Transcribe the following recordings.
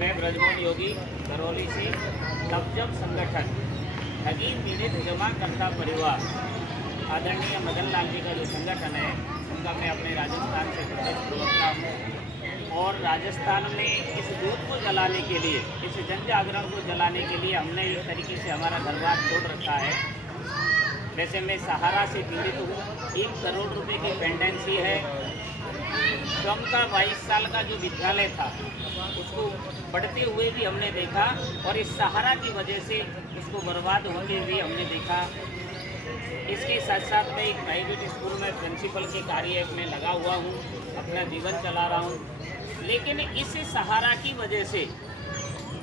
मैं ब्रजमोहन योगी करौली से नवजम संगठन ठगी पीड़ित जमाकर्ता परिवार आदरणीय मदन लाल जी का जो संगठन है उनका मैं अपने राजस्थान से प्रदेश प्रवक्ता हूँ। और राजस्थान में इस दूध को जलाने के लिए, इस जन जागरण को जलाने के लिए हमने एक तरीके से हमारा दरबार छोड़ रखा है। वैसे मैं सहारा से पीड़ित हूँ। 1 करोड़ रुपए की पेंडेंसी है। स्वयं का 22 साल का जो विद्यालय था उसको बढ़ते हुए भी हमने देखा और इस सहारा की वजह से उसको बर्बाद होते हुए हमने देखा। इसके साथ साथ मैं एक प्राइवेट स्कूल में प्रिंसिपल के कार्य में लगा हुआ हूँ, अपना जीवन चला रहा हूँ। लेकिन इस सहारा की वजह से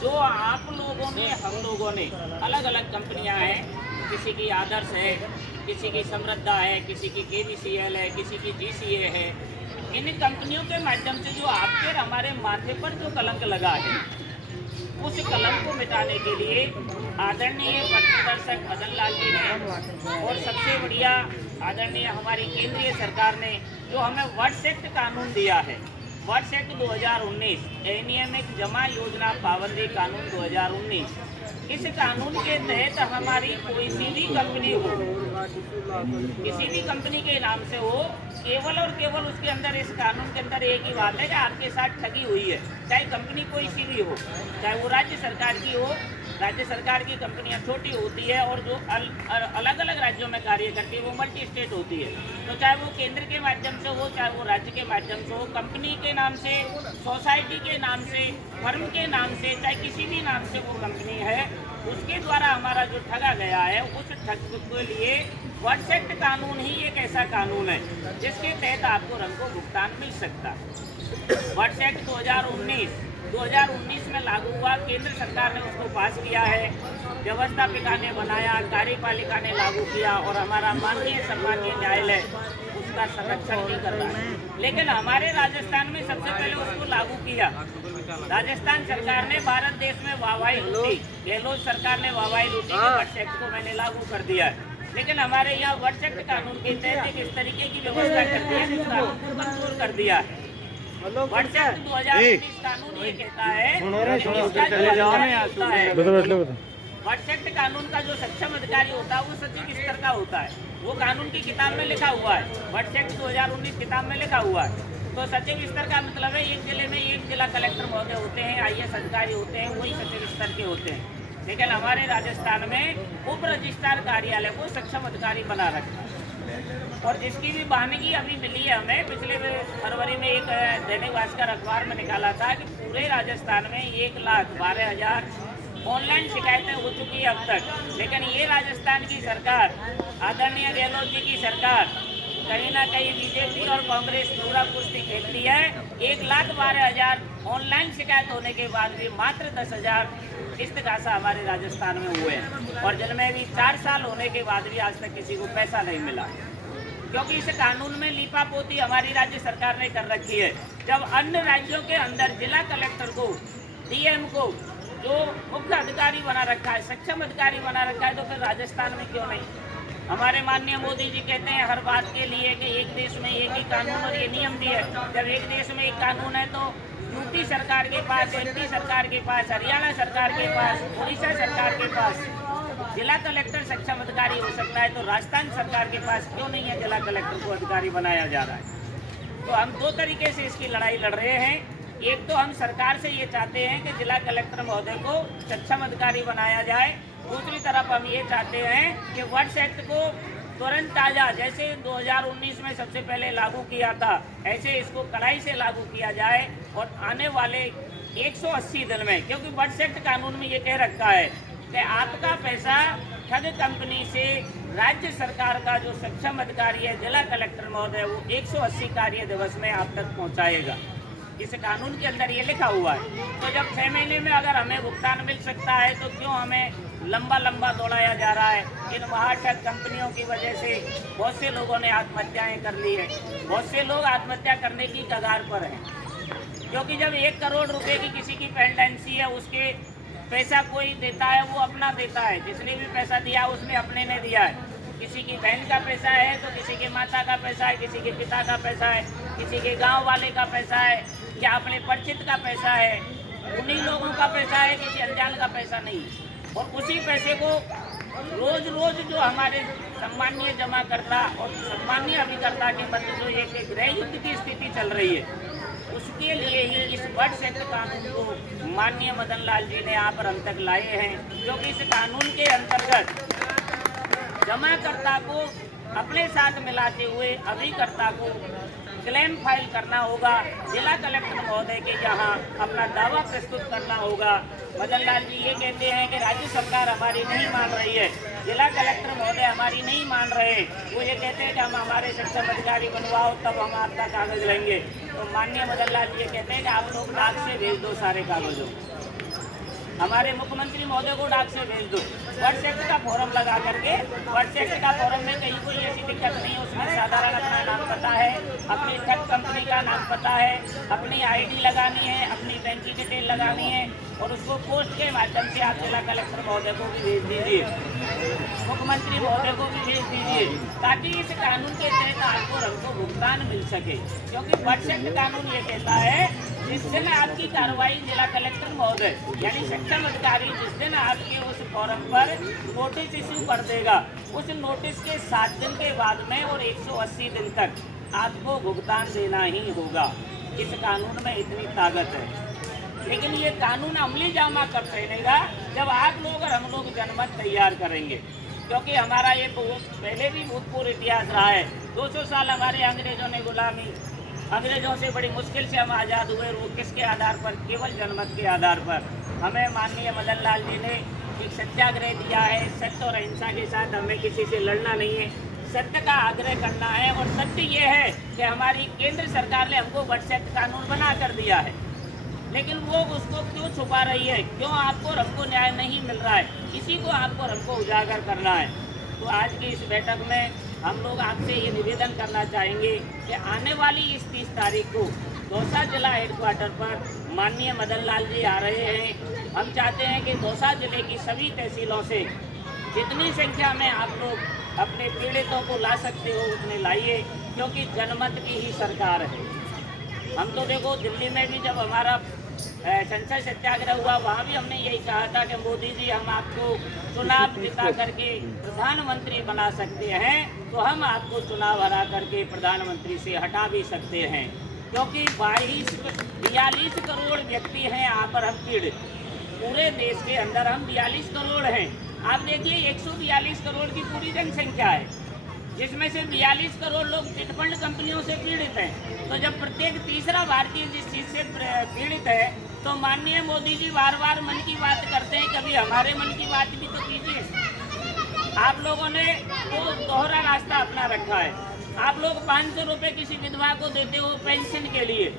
जो आप लोगों ने, हम लोगों ने, अलग अलग कंपनियां हैं, किसी की आदर्श है, किसी की समृद्धा है, किसी की KVCL है, किसी की GCA है। इन कंपनियों के माध्यम से जो आपके और हमारे माथे पर जो कलंक लगा है, उस कलंक को मिटाने के लिए आदरणीय पथप्रदर्शक मदन लाल जी ने और सबसे बढ़िया आदरणीय हमारी केंद्रीय सरकार ने जो हमें वर्ड्स एक्ट कानून दिया है, वर्ड्स एक्ट 2019, अनियमित जमा योजना पाबंदी कानून 2019, इस कानून के तहत हमारी कोई सी भी कंपनी हो, किसी भी कंपनी के नाम से हो, केवल और केवल उसके अंदर, इस कानून के अंदर एक ही बात है कि आपके साथ ठगी हुई है। चाहे कंपनी कोई सी भी हो, चाहे वो राज्य सरकार की हो, राज्य सरकार की कंपनियां छोटी होती है और जो अलग अलग राज्यों में कार्य करती है वो मल्टी स्टेट होती है। तो चाहे वो केंद्र के माध्यम से हो, चाहे वो राज्य के माध्यम से हो, कंपनी के नाम से, सोसाइटी के नाम से, फर्म के नाम से, चाहे किसी भी नाम से वो कंपनी है, उसके द्वारा हमारा जो ठगा गया है, उस ठग के लिए वर्ड्स एक्ट कानून ही एक ऐसा कानून है जिसके तहत आपको रंगों भुगतान मिल सकता है। वर्ड्स एक्ट 2019 में लागू हुआ, केंद्र सरकार ने उसको पास किया है, व्यवस्थापिका ने बनाया, कार्यपालिका ने लागू किया और हमारा माननीय सम्मानीय न्यायालय उसका संरक्षण भी कर रहा है। लेकिन हमारे राजस्थान में सबसे पहले उसको लागू किया राजस्थान सरकार ने, भारत देश में वाहवाही लूटी, गहलोत सरकार ने वाहवाही लूटी कि वर्ड्स एक्ट को मैंने लागू कर दिया है। लेकिन हमारे यहाँ वर्ड्स एक्ट कानून के तहत इस तरीके की व्यवस्था कर दी है, इस कानून को मंजूर कर दिया है। वर्ड्स एक्ट 2019 कानून ये कहता है, वर्ड्स एक्ट कानून का जो सक्षम अधिकारी होता है वो सचिव स्तर का होता है। वो कानून की किताब में लिखा हुआ है, वर्ड्स एक्ट 2019 किताब में लिखा हुआ है। तो सचिव स्तर का मतलब है एक जिले में एक जिला कलेक्टर महोदय होते हैं, IAS अधिकारी होते हैं, वही सचिव स्तर के होते हैं। लेकिन हमारे राजस्थान में उप रजिस्ट्रार कार्यालय को सक्षम अधिकारी बना रखा है। और जिसकी भी बहानगी अभी मिली है हमें, पिछले फरवरी में एक दैनिक भास्कर अखबार में निकाला था कि पूरे राजस्थान में 1,12,000 ऑनलाइन शिकायतें हो चुकी है अब तक। लेकिन ये राजस्थान की सरकार, आदरणीय गहलोत जी की सरकार, कहीं ना कहीं BJP और कांग्रेस पूरा कुश्ती खेलती है। 1,12,000 ऑनलाइन शिकायत होने के बाद भी मात्र 10,000 इस्तगासा हमारे राजस्थान में हुए हैं और जिनमें भी 4 साल होने के बाद भी आज तक किसी को पैसा नहीं मिला, क्योंकि इस कानून में लीपापोती हमारी राज्य सरकार ने कर रखी है। जब अन्य राज्यों के अंदर जिला कलेक्टर को, DM को जो मुख्य अधिकारी बना रखा है, सक्षम अधिकारी बना रखा है, तो फिर राजस्थान में क्यों नहीं? हमारे माननीय मोदी जी कहते हैं हर बात के लिए कि एक देश में एक ही कानून और ये नियम भी है। जब एक देश में एक कानून है तो UP सरकार के पास, MP सरकार के पास, हरियाणा सरकार के पास, उड़ीसा सरकार के पास जिला कलेक्टर सक्षम अधिकारी हो सकता है, तो राजस्थान सरकार के पास क्यों नहीं है जिला कलेक्टर को अधिकारी बनाया जा रहा है? तो हम 2 तरीके से इसकी लड़ाई लड़ रहे हैं। एक तो हम सरकार से ये चाहते हैं कि जिला कलेक्टर महोदय को सक्षम अधिकारी बनाया जाए। दूसरी तरफ हम ये चाहते हैं कि वर्ड्स एक्ट को तुरंत ताज़ा, जैसे 2019 में सबसे पहले लागू किया था, ऐसे इसको कड़ाई से लागू किया जाए और आने वाले 180 दिन में, क्योंकि वर्ड्स एक्ट कानून में ये कह रखा है कि आपका पैसा ठग कंपनी से राज्य सरकार का जो सक्षम अधिकारी है जिला कलेक्टर महोदय, वो 180 कार्य दिवस में आप तक पहुँचाएगा। इस कानून के अंदर ये लिखा हुआ है। तो जब 6 महीने में अगर हमें भुगतान मिल सकता है तो क्यों हमें लंबा दौड़ाया जा रहा है? इन महाठग कंपनियों की वजह से बहुत से लोगों ने आत्महत्याएं कर ली है, बहुत से लोग आत्महत्या करने की कगार पर हैं, क्योंकि जब 1 करोड़ रुपए की किसी की पेंडेंसी है, उसके पैसा कोई देता है वो अपना देता है, जिसने भी पैसा दिया उसने अपने ने दिया है। किसी की बहन का पैसा है तो किसी के माता का पैसा है, किसी के पिता का पैसा है, किसी के गांव वाले का पैसा है या अपने परिचित का पैसा है। उन्हीं लोगों पैसा है, किसी अनजान का पैसा नहीं है। और उसी पैसे को रोज रोज जो हमारे सम्मानीय जमाकर्ता और सम्मानीय अभिकर्ता के मध्य जो एक गृह युद्ध की स्थिति चल रही है, उसके लिए ही इस वर्ष एक्ट कानून को माननीय मदन लाल जी ने यहाँ पर हम तक लाए हैं। क्योंकि इस कानून के अंतर्गत जमाकर्ता को अपने साथ मिलाते हुए अभिकर्ता को क्लेम फाइल करना होगा, जिला कलेक्टर महोदय के यहाँ अपना दावा प्रस्तुत करना होगा। मदन लाल जी ये कहते हैं कि राज्य सरकार हमारी नहीं मान रही है, जिला कलेक्टर महोदय हमारी नहीं मान रहे, वो ये कहते हैं कि हम हमारे सक्षम अधिकारी बनवाओ तब हम आपका कागज लेंगे। तो माननीय मदन लाल जी ये कहते हैं कि आप लोग डाक से भेज दो सारे कागजों, हमारे मुख्यमंत्री महोदय को डाक से भेज दो। वर्ष एक्ट का फॉर्म लगा करके, वर्ष एक्ट का फॉर्म में कहीं कोई ऐसी दिक्कत नहीं है, उसमें साधारण अपना नाम पता है, अपनी ठग कंपनी का नाम पता है, अपनी आईडी लगानी है, अपनी बैंक की डिटेल लगानी है और उसको पोस्ट के माध्यम से आप जिला कलेक्टर महोदय को भी भेज दीजिए, मुख्यमंत्री महोदय को भी भेज दीजिए, ताकि इस कानून के तहत आपको हमको भुगतान मिल सके। क्योंकि वर्ष एक्ट कानून ये कहता है जिस दिन आपकी कार्रवाई जिला कलेक्टर महोदय यानी सक्षम अधिकारी जिस दिन आपके उस फॉर्म पर नोटिस इश्यू कर देगा, उस नोटिस के 7 दिन के बाद में और 180 दिन तक आपको भुगतान देना ही होगा। इस कानून में इतनी ताकत है। लेकिन ये कानून अमली जामा कब पहनेगा? जब आप लोग और हम लोग जनमत तैयार करेंगे। क्योंकि हमारा ये पहले भी भूतपूर्व इतिहास रहा है। 200 साल हमारे अंग्रेजों ने गुलामी, अंग्रेजों से बड़ी मुश्किल से हम आज़ाद हुए। वो किसके आधार पर? केवल जनमत के आधार पर। हमें माननीय मदन लाल जी ने एक सत्याग्रह दिया है। सत्य और अहिंसा के साथ हमें किसी से लड़ना नहीं है, सत्य का आग्रह करना है। और सत्य ये है कि हमारी केंद्र सरकार ने हमको वर्ष एक्ट कानून बना कर दिया है, लेकिन वो उसको क्यों छुपा रही है? क्यों आपको और हमको न्याय नहीं मिल रहा है? इसी को आपको और हमको उजागर करना है। तो आज की इस बैठक में हम लोग आपसे ये निवेदन करना चाहेंगे कि आने वाली इस 30 तारीख को दौसा जिला हेडक्वार्टर पर माननीय मदन लाल जी आ रहे हैं। हम चाहते हैं कि दौसा जिले की सभी तहसीलों से जितनी संख्या में आप लोग अपने पीड़ितों को ला सकते हो उतने लाइए, क्योंकि जनमत की ही सरकार है। हम तो देखो दिल्ली में भी जब हमारा संसद सत्याग्रह हुआ, वहाँ भी हमने यही कहा था कि मोदी जी हम आपको चुनाव जिता करके प्रधानमंत्री बना सकते हैं, तो हम आपको चुनाव हरा करके प्रधानमंत्री से हटा भी सकते हैं। क्योंकि 42 करोड़ व्यक्ति हैं यहाँ पर हम पीड़ित, पूरे देश के अंदर हम 42 करोड़ हैं। आप देखिए 142 करोड़ की पूरी जनसंख्या है, जिसमें से 42 करोड़ लोग चिटफंड कंपनियों से पीड़ित हैं। तो जब प्रत्येक तीसरा भारतीय जिस चीज़ से पीड़ित है, तो माननीय मोदी जी बार बार मन की बात करते हैं, कभी हमारे मन की बात भी तो कीजिए। आप लोगों ने तो दोहरा रास्ता अपना रखा है। आप लोग 500 रुपये किसी विधवा को देते हो पेंशन के लिए।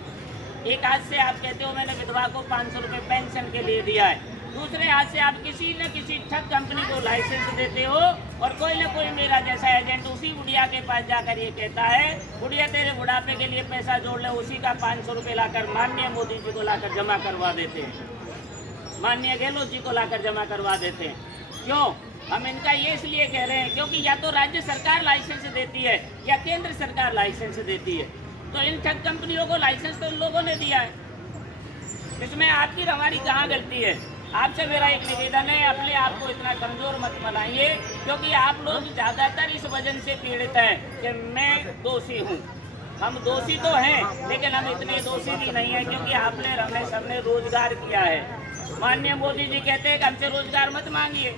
एक हाथ से आप कहते हो मैंने विधवा को 500 रुपये पेंशन के लिए दिया है, दूसरे हाथ से आप किसी न किसी ठग कंपनी को लाइसेंस देते हो और कोई न कोई मेरा जैसा एजेंट उसी बुढ़िया के पास जाकर ये कहता है बुढ़िया तेरे बुढ़ापे के लिए पैसा जोड़ ले, उसी का 500 रुपये लाकर माननीय मोदी जी को लाकर जमा करवा देते हैं, माननीय गहलोत जी को लाकर जमा करवा देते हैं। क्यों? हम इनका ये इसलिए कह रहे हैं क्योंकि या तो राज्य सरकार लाइसेंस देती है या केंद्र सरकार लाइसेंस देती है। तो इन ठग कंपनियों को लाइसेंस तो इन लोगों ने दिया है, इसमें आपकी हमारी कहाँ गलती है? आपसे मेरा एक निवेदन है, अपने आप को इतना कमज़ोर मत बनाइए, क्योंकि आप लोग ज़्यादातर इस वजह से पीड़ित हैं कि मैं दोषी हूँ। हम दोषी तो हैं, लेकिन हम इतने दोषी भी नहीं हैं, क्योंकि आपने हमने सबने रोजगार किया है। माननीय मोदी जी कहते हैं कि हमसे रोजगार मत मांगिए,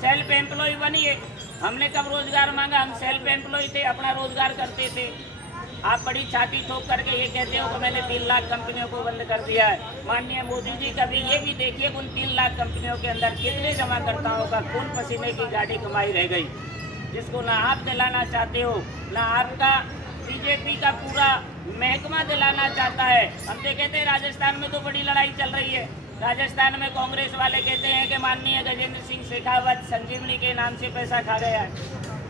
सेल्फ एम्प्लॉय बनिए। हमने कब रोजगार मांगा? हम सेल्फ एम्प्लॉय थे, अपना रोजगार करते थे। आप बड़ी छाती ठोक करके ये कहते हो कि मैंने 3 लाख कंपनियों को बंद कर दिया है। माननीय मोदी जी कभी ये भी देखिए उन 3 लाख कंपनियों के अंदर कितने जमाकर्ताओं का खून पसीने की गाड़ी कमाई रह गई, जिसको ना आप दिलाना चाहते हो, ना आपका बीजेपी का पूरा महकमा दिलाना चाहता है। हम तो कहते हैं राजस्थान में तो बड़ी लड़ाई चल रही है। राजस्थान में कांग्रेस वाले कहते हैं कि माननीय गजेंद्र सिंह शेखावत संजीवनी के नाम से पैसा खा गया है।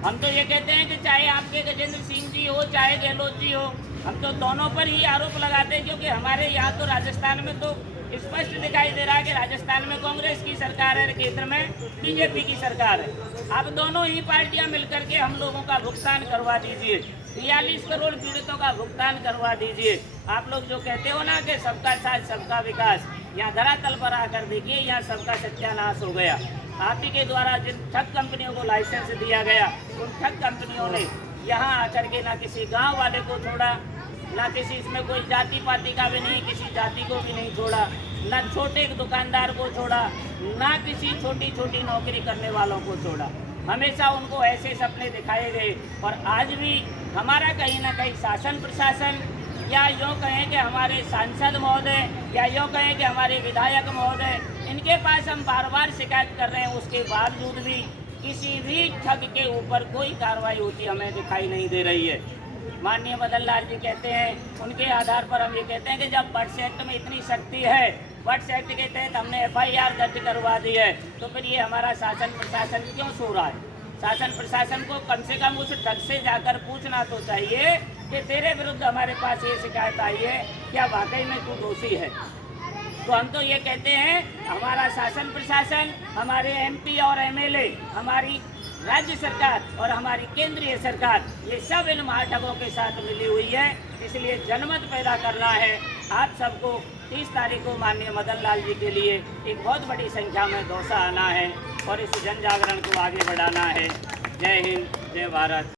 हम तो ये कहते हैं कि चाहे आपके गजेंद्र सिंह जी हो चाहे गहलोत जी हो, हम तो दोनों पर ही आरोप लगाते हैं, क्योंकि हमारे यहाँ तो राजस्थान में तो स्पष्ट दिखाई दे रहा है कि राजस्थान में कांग्रेस की सरकार है, केंद्र में बीजेपी की सरकार है। आप दोनों ही पार्टियां मिलकर के हम लोगों का भुगतान करवा दीजिए, 43 करोड़ पीड़ितों का भुगतान करवा दीजिए। आप लोग जो कहते हो ना कि सबका साथ सबका विकास, यहाँ धरातल पर आकर देखिए, यहाँ सबका सत्यानाश हो गया। आप ही के द्वारा जिन ठग कंपनियों को लाइसेंस दिया गया, उन ठग कंपनियों ने यहाँ आकर के ना किसी गांव वाले को छोड़ा, ना किसी इसमें कोई जाति पाति का भी नहीं, किसी जाति को भी नहीं छोड़ा, ना छोटे दुकानदार को छोड़ा, ना किसी छोटी छोटी नौकरी करने वालों को छोड़ा। हमेशा उनको ऐसे सपने दिखाए गए। और आज भी हमारा कहीं ना कहीं शासन प्रशासन, या यूँ कहें कि हमारे सांसद महोदय, या यूँ कहें कि हमारे विधायक महोदय, इनके पास हम बार बार शिकायत कर रहे हैं, उसके बावजूद भी किसी भी ठग के ऊपर कोई कार्रवाई होती हमें दिखाई नहीं दे रही है। माननीय मदन लाल जी कहते हैं, उनके आधार पर हम ये कहते हैं कि जब बर्ड्स एक्ट में इतनी शक्ति है, बर्ड्स एक्ट के तहत हमने FIR दर्ज करवा दी है, तो फिर ये हमारा शासन प्रशासन क्यों सो रहा है? शासन प्रशासन को कम से कम उस ठग से जाकर पूछना तो चाहिए कि तेरे विरुद्ध हमारे पास ये शिकायत आई है, क्या वाकई में तू दोषी है? तो हम तो ये कहते हैं, हमारा शासन प्रशासन, हमारे MP और MLA, हमारी राज्य सरकार और हमारी केंद्रीय सरकार, ये सब इन महाठगों के साथ मिली हुई है। इसलिए जनमत पैदा करना है। आप सबको 30 तारीख को माननीय मदन लाल जी के लिए एक बहुत बड़ी संख्या में दौसा आना है और इस जन जागरण को आगे बढ़ाना है। जय हिंद, जय भारत।